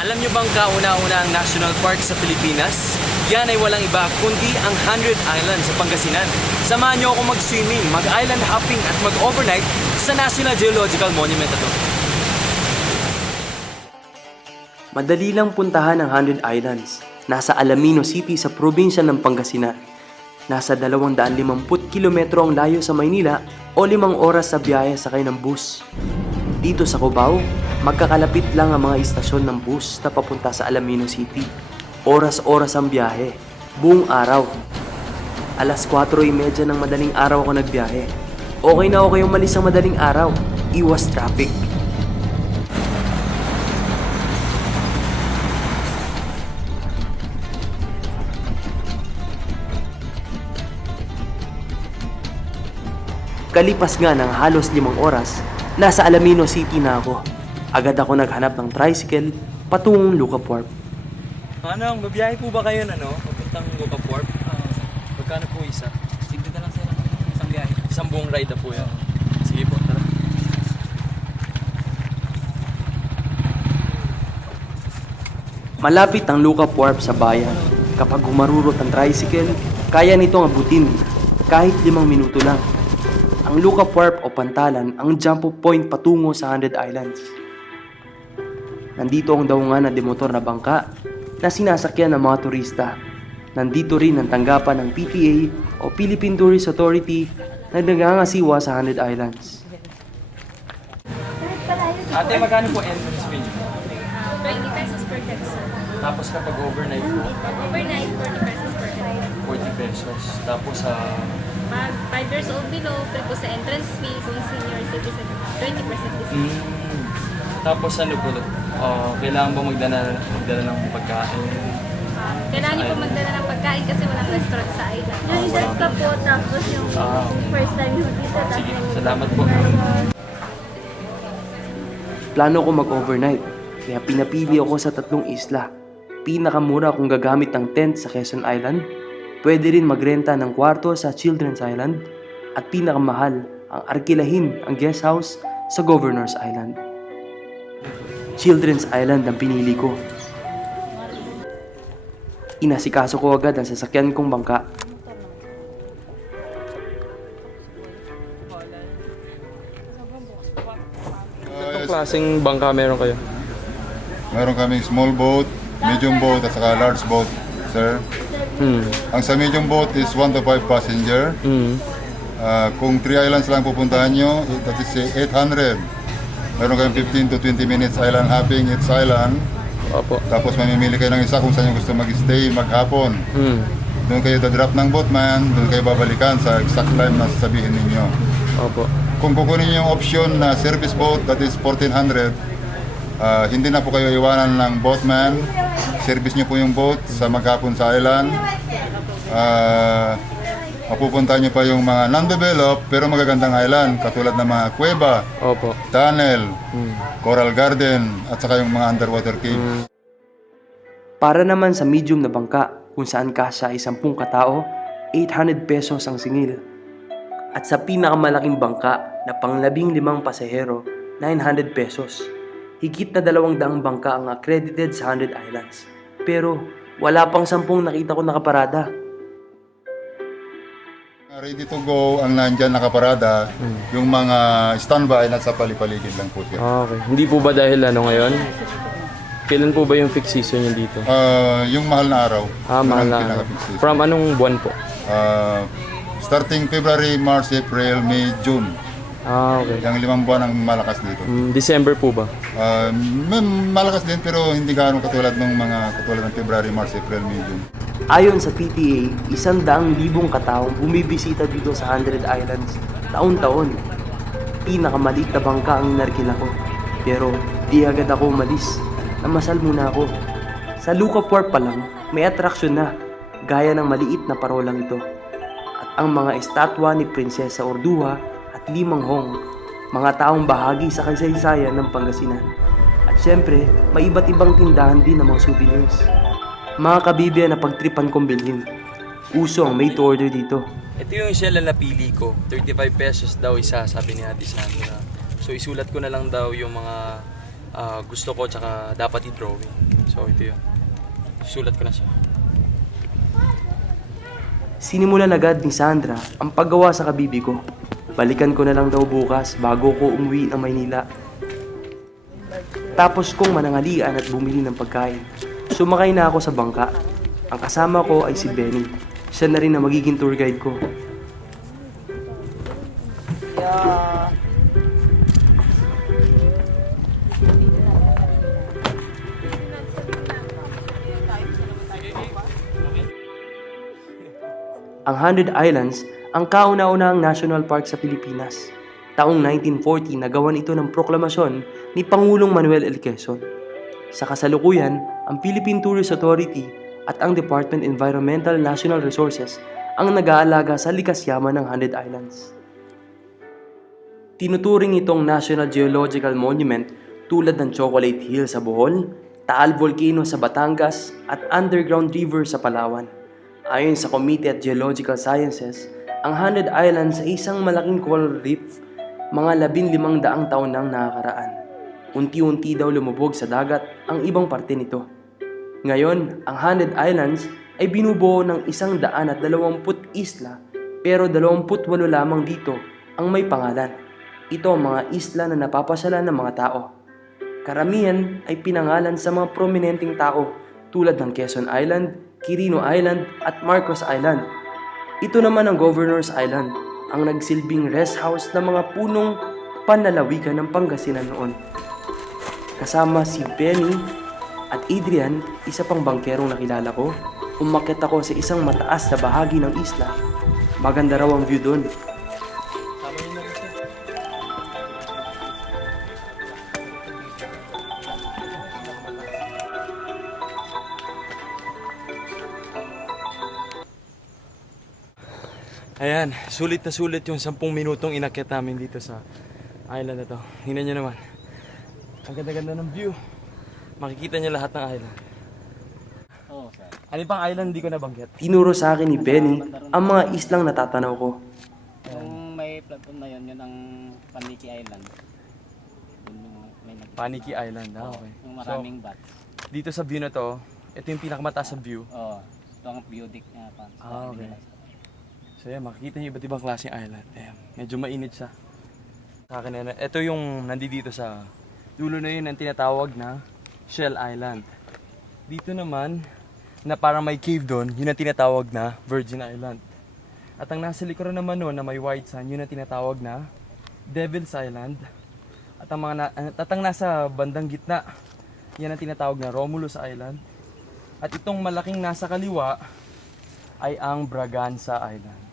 Alam nyo bang kauna-una ang national park sa Pilipinas? Yan ay walang iba kundi ang 100 Islands sa Pangasinan. Samahan nyo ako mag-swimming, mag-island hopping at mag-overnight sa National Geological Monument na to. Madali lang puntahan ang 100 Islands. Nasa Alamino City sa probinsya ng Pangasinan. Nasa 250 kilometro ang layo sa Maynila o 5 oras sa biyahe sakay ng bus. Dito sa Cubao, magkakalapit lang ang mga istasyon ng bus na papunta sa Alamino City. Oras-oras ang biyahe, buong araw. Alas 4:30 ng madaling araw ako nagbiyahe. Okay na okay umalis ang madaling araw, iwas traffic. Kalipas nga ng halos 5 oras, nasa Alamino City na ako. Agad ako naghanap ng tricycle patungong Lucap Wharf. Manong, babiyahe po ba kayo papuntang Lucap Wharf? Magkano po isa? Sigdita lang sila ng isang biyahe. Isang buong ride na po yan. Sige po, tara. Malapit ang Lucap Wharf sa bayan. Kapag humarurot ang tricycle, kaya nitong abutin kahit 5 minuto lang. Ang Lucap Wharf o Pantalan ang jump off point patungo sa 100 Islands. Nandito ang daungan na demotor na bangka na sinasakyan ng mga turista. Nandito rin ang tanggapan ng PTA o Philippine Tourist Authority na nangangasiwa sa 100 Islands. Ate, magkano po entrance fee? 20 pesos per head, sir. Tapos kapag overnight po, Overnight, 40 pesos per head. 40 pesos. Tapos Pag 5 years old below, free po sa entrance fee. Kung senior citizen, 20% discount. tapos kailangan ba magdala ng pagkain? Kailangan niyo po magdala ng pagkain kasi walang restaurant sa island. Yung dad ka po, tapos yung first time yung dito. Sige, salamat po. Plano ko mag-overnight, kaya pinapili ako sa 3 isla. Pinakamura kung gagamit ng tent sa Quezon Island, pwede rin magrenta ng kwarto sa Children's Island, at pinakamahal ang arkilahin ang guest house sa Governor's Island. Children's Island ang pinili ko. Inasikaso ko agad ang sasakyan kong bangka. Anong klaseng bangka meron kayo? Meron kaming small boat, medium boat, at saka large boat, sir. Ang sa medium boat is 1 to 5 passenger. Kung 3 islands lang pupuntahan nyo, that is 800. Meron kayong 15 to 20 minutes island hopping each island. Opo. Tapos mamimili kayo ng isa kung saan nyo gusto mag-stay, maghapon. Doon kayo dadrop ng boatman, doon kayo babalikan sa exact time na sasabihin ninyo. Opo. Kung kukunin nyo yung option na service boat, that is 1,400, hindi na po kayo iwanan ng boatman. Service nyo po yung boat sa maghapon sa island. Mapupunta nyo pa yung mga non-developed pero magagandang island katulad ng mga kuweba, Opo. tunnel, coral garden, at saka yung mga underwater cave. Para naman sa medium na bangka, kung saan kasya ay 10 katao, 800 pesos ang singil. At sa pinakamalaking bangka na pang 15 pasahero, 900 pesos. Higit na 200 bangka ang accredited sa 100 Islands. Pero wala pang 10 nakita ko nakaparada. Ready to go ang nandyan nakaparada, yung mga standby nasa palipaligid lang po siya. Okay. Hindi po ba dahil ngayon? Kailan po ba yung fixed season yun dito? Yung mahal na araw. Mahal yun ang na. pinaka-fixed season. From anong buwan po? Starting February, March, April, May, June. Okay. Yung 5 buwan ang malakas dito. December po ba? Malakas din pero hindi gaano katulad ng February, March, April, May, June. Ayon sa PTA, 100,000 kataong bumibisita dito sa 100 Islands taon-taon. Pinakamaliit na bangka ang inarkila ko. Pero di agad ako umalis. Namasal muna ako. Sa Lucap Wharf pa lang, may atraksyon na, gaya ng maliit na parolang ito. At ang mga estatwa ni Prinsesa Orduha at Limang Hong, mga taong bahagi sa kasaysayan ng Pangasinan. At syempre, may iba't ibang tindahan din ng mga souvenirs. Mga kabibya na pagtripan kong bilhin. Uso ang made to order dito. Ito yung shell na napili ko. 35 pesos daw isa, sabi ni Ate Sandra. So isulat ko na lang daw yung mga gusto ko tsaka dapat i-drawing. So ito yun. Sulat ko na siya. Sinimulan agad ni Sandra ang paggawa sa kabibi ko. Balikan ko na lang daw bukas bago ko umuwi ng Maynila. Tapos kong manangalian at bumili ng pagkain. Sumakay na ako sa bangka. Ang kasama ko ay si Benny. Siya na rin ang magiging tour guide ko. Ang 100 Islands ang kauna-unahang national park sa Pilipinas. Taong 1940 nagawan ito ng proklamasyon ni Pangulong Manuel L. Quezon. Sa kasalukuyan, ang Philippine Tourist Authority at ang Department Environmental National Resources ang nag-aalaga sa likas yaman ng 100 Islands. Tinuturing itong National Geological Monument tulad ng Chocolate Hill sa Bohol, Taal Volcano sa Batangas at Underground River sa Palawan. Ayon sa Committee at Geological Sciences, ang 100 Islands ay isang malaking coral reef mga 1500 taon nang nakakaraan. Unti-unti daw lumubog sa dagat ang ibang parte nito. Ngayon, ang 100 Islands ay binubuo ng 120 isla pero 28 lamang dito ang may pangalan. Ito ang mga isla na napapasyalan ng mga tao. Karamihan ay pinangalan sa mga prominenteng tao tulad ng Quezon Island, Quirino Island at Marcos Island. Ito naman ang Governor's Island, ang nagsilbing rest house ng mga punong panlalawigan ng Pangasinan noon. Kasama si Benny at Adrian, isa pang bangkerong nakilala ko, umakyat ako sa isang mataas na bahagi ng isla. Maganda raw ang view doon. Ayan, sulit na sulit yung 10 minutong inakyat namin dito sa island na to. Tingnan nyo naman. Ang ganda-ganda ng view. Makikita nyo lahat ng island. Ano pang island hindi ko nabanggit? Tinuro sa akin ni Benny ang mga islang natatanaw ko. Yung may platform na yun ang Paniki Island. Yun yung may Paniki Island, okay. yung maraming bats. Dito sa view na to, ito yung pinakamataas sa view. Oo, ito ang view deck niya pa. Okay. So yan, makikita nyo iba't ibang klaseng island. Ayan, medyo mainit siya. Sa akin na, ito yung nandito sa dulo na yun ang tinatawag na Shell Island. Dito naman, na parang may cave doon, yun ang tinatawag na Virgin Island. At ang nasa likuran naman noon na may white sand, yun ang tinatawag na Devil's Island. At ang ang nasa bandang gitna, yan ang tinatawag na Romulus Island. At itong malaking nasa kaliwa ay ang Braganza Island.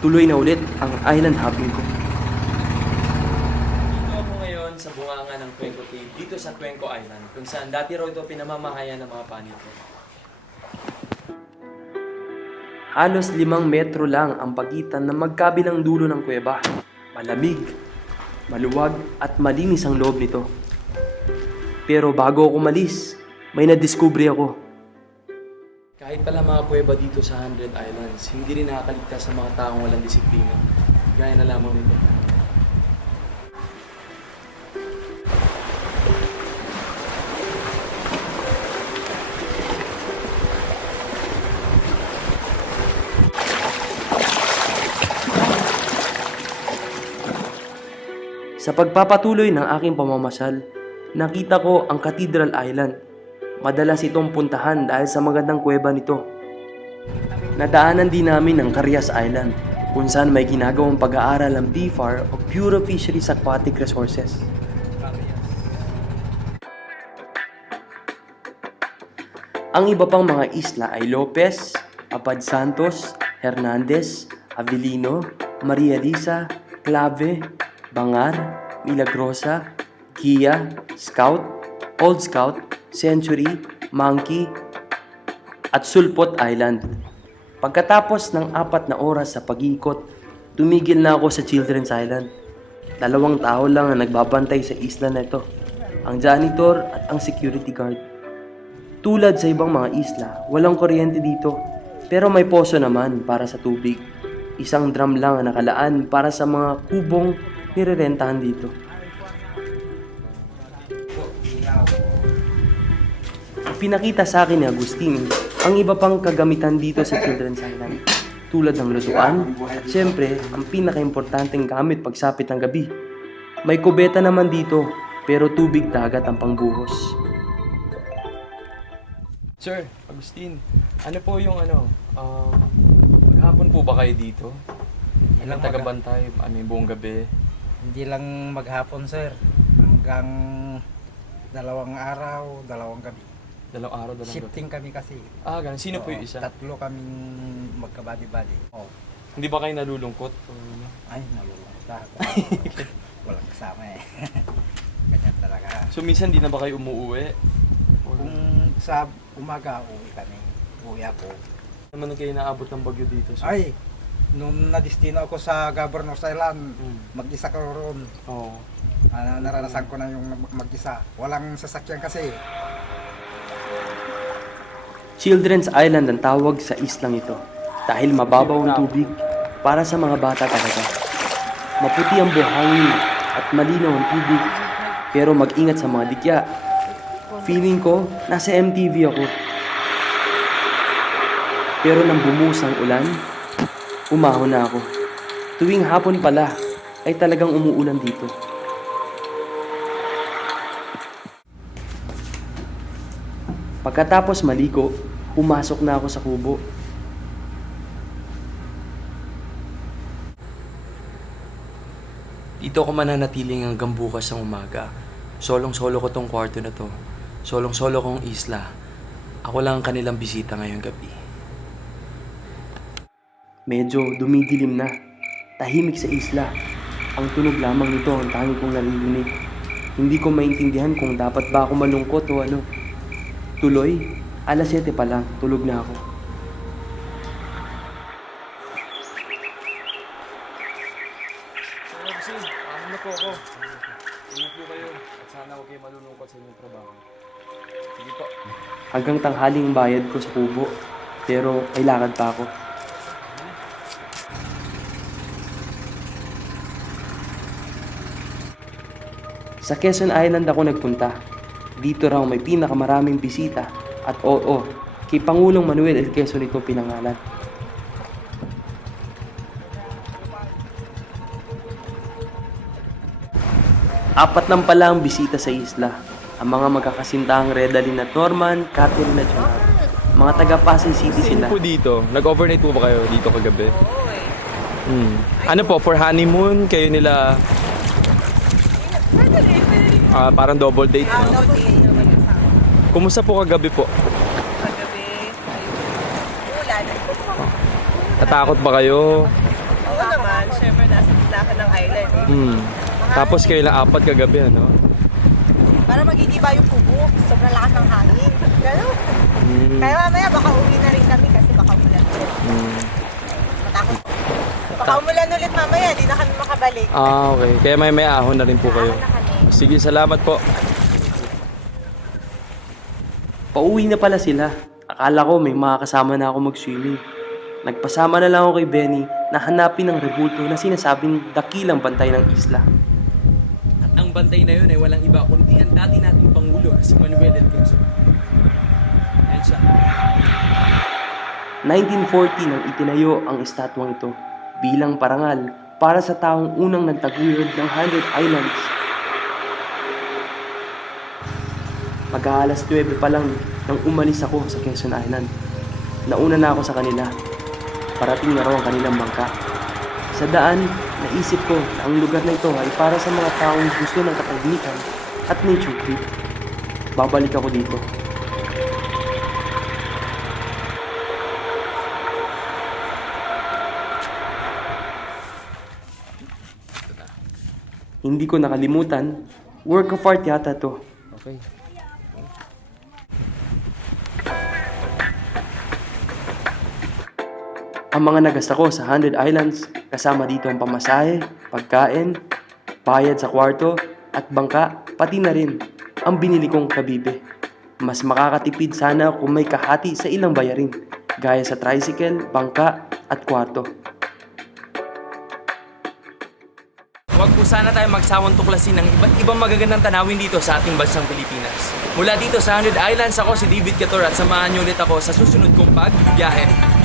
Tuloy na ulit ang island hopping ko. Dito ako ngayon sa bunganga ng Cuenco Cave, dito sa Cuenco Island, kung saan dati raw ito pinamamahayan ng mga panito. Halos 5 metro lang ang pagitan ng magkabilang dulo ng kuweba. Malamig, maluwag at malinis ang loob nito. Pero bago ako umalis, may nadiskubre ako. Kahit pala mga kuweba dito sa 100 Islands, hindi rin nakakaligtas sa mga taong walang disiplina. Gaya na lamang nito. Sa pagpapatuloy ng aking pamamasyal, nakita ko ang Cathedral Island. Madalas itong puntahan dahil sa magandang kuweba nito. Nadaanan din namin ang Carias Island, kung saan may ginagawang pag-aaral ng BFAR o Bureau of Fisheries Aquatic Resources. Ang iba pang mga isla ay Lopez, Apad Santos, Hernandez, Avelino, Maria Lisa, Clave, Bangar, Milagrosa, Gia, Scout, Old Scout, Century, Monkey, at Sulpot Island. Pagkatapos ng 4 na oras sa pag-ikot, tumigil na ako sa Children's Island. 2 tao lang ang nagbabantay sa isla na ito, ang janitor at ang security guard. Tulad sa ibang mga isla, walang kuryente dito, pero may poso naman para sa tubig. Isang drum lang ang nakalaan para sa mga kubong nirerentahan dito. Pinakita sa akin ni Agustin ang iba pang kagamitan dito sa Children's Island, tulad ng lutuan at syempre ang pinaka-importanteng gamit pagsapit ng gabi. May kubeta naman dito pero tubig dagat ang pangbuhos. Sir, Agustin, ano po yung maghapon po ba kayo dito? Ilang taga-bantay, buong gabi? Hindi lang maghapon, sir. Hanggang 2 araw, 2 gabi. 2 araw, 2 gabi. Shifting kami kasi. Ganun. Sino po yung isa? 3 kaming magkabadi-badi. Hindi ba kayo nalulungkot? O ano? Ay, nalulungkot ako. Walang kasama eh. Ganyan talaga. So minsan di na ba kayo umuwi? Kung sa umaga, uwi kami. Uwi ako. Naman kayo naabot ng bagyo dito? So, Ay, nung nadistino ako sa Governor's Island, mag-isa ko roon. Oo. Naranasan ko na yung mag-isa. Walang sasakyan kasi. Children's Island ang tawag sa islang ito dahil mababaw ang tubig para sa mga bata talaga. Maputi ang buhangin at malinaw ang tubig pero mag-ingat sa mga dikya. Feeling ko nasa MTV ako. Pero nang bumuhos ang ulan, umahon na ako. Tuwing hapon pala ay talagang umuulan dito. Pagkatapos maligo, pumasok na ako sa kubo. Dito ako mananatiling hanggang bukas ng umaga. Solong-solo ko tong kwarto na to. Solong-solo kong isla. Ako lang ang kanilang bisita ngayong gabi. Medyo dumidilim na. Tahimik sa isla. Ang tunog lamang nito ang tangi kong naririnig. Hindi ko maintindihan kung dapat ba ako malungkot o ano. Tuloy, alas 7 pa lang, tulog na ako. Sir Agustin, na po ako. Ingat po kayo at sana huwag kayo malulungkot sa inyong trabaho. Sige po. Hanggang tanghaling bayad ko sa kubo, pero may lakad pa ako. Sa Quezon Island ako nagpunta. Dito raw may pinakamaraming bisita at oo, kay Pangulong Manuel L. Quezon ito pinangalan. Apat lang pala ang bisita sa isla. Ang mga magkakasintahang Redalyn at Norman, Catherine at John. Mga taga Pasay City Sino sila. po dito? Nag-overnight po ba kayo dito kagabi? Ano po, for honeymoon, kayo nila... parang double date, no? Kumusta po kagabi po? Kagabi, ulan. Natakot ba kayo? Oo naman, syempre nasa gitna ka ng island eh. Tapos kayo lang apat kagabi, ano? Para magigiba yung kubo, sobrang lakas ng hangin. Gano'n. Kaya mamaya baka uwi na rin kami kasi baka umulan ulit. Matakot po. Baka umulan ulit mamaya, di na kami makabalik. Okay. Kaya may ahon na rin po kayo. Ahon na kami. Sige, salamat po. Pauwi na pala sila. Akala ko may makakasama na ako mag-swimming. Nagpasama na lang ako kay Benny na hanapin ang rebulto na sinasabing dakilang bantay ng isla. At ang bantay na yun ay walang iba kundi ang dati nating Pangulo na si Manuel L. Quezon. Ayan siya. 1940 nang itinayo ang estatwang ito bilang parangal para sa taong unang nagtaguyod ng 100 Islands. Mag-aalas 9 pa lang nang umalis ako sa Quezon Island. Nauna na ako sa kanila. Parating na raw ang kanilang bangka. Sa daan, naisip ko na ang lugar na ito ay para sa mga taong gusto ng katahimikan at nature trip. Babalik ako dito. Hindi ko nakalimutan, work of art yata to. Okay. Ang mga nagasta ko sa 100 Islands, kasama dito ang pamasahe, pagkain, bayad sa kwarto, at bangka, pati na rin ang binili kong kabibe. Mas makakatipid sana kung may kahati sa ilang bayarin, gaya sa tricycle, bangka, at kwarto. Huwag wag po sana tayo magsawang tuklasin ng iba't ibang magagandang tanawin dito sa ating bansang Pilipinas. Mula dito sa 100 Islands, ako si David Cator at samahan niyo ulit ako sa susunod kong pagbiyahe.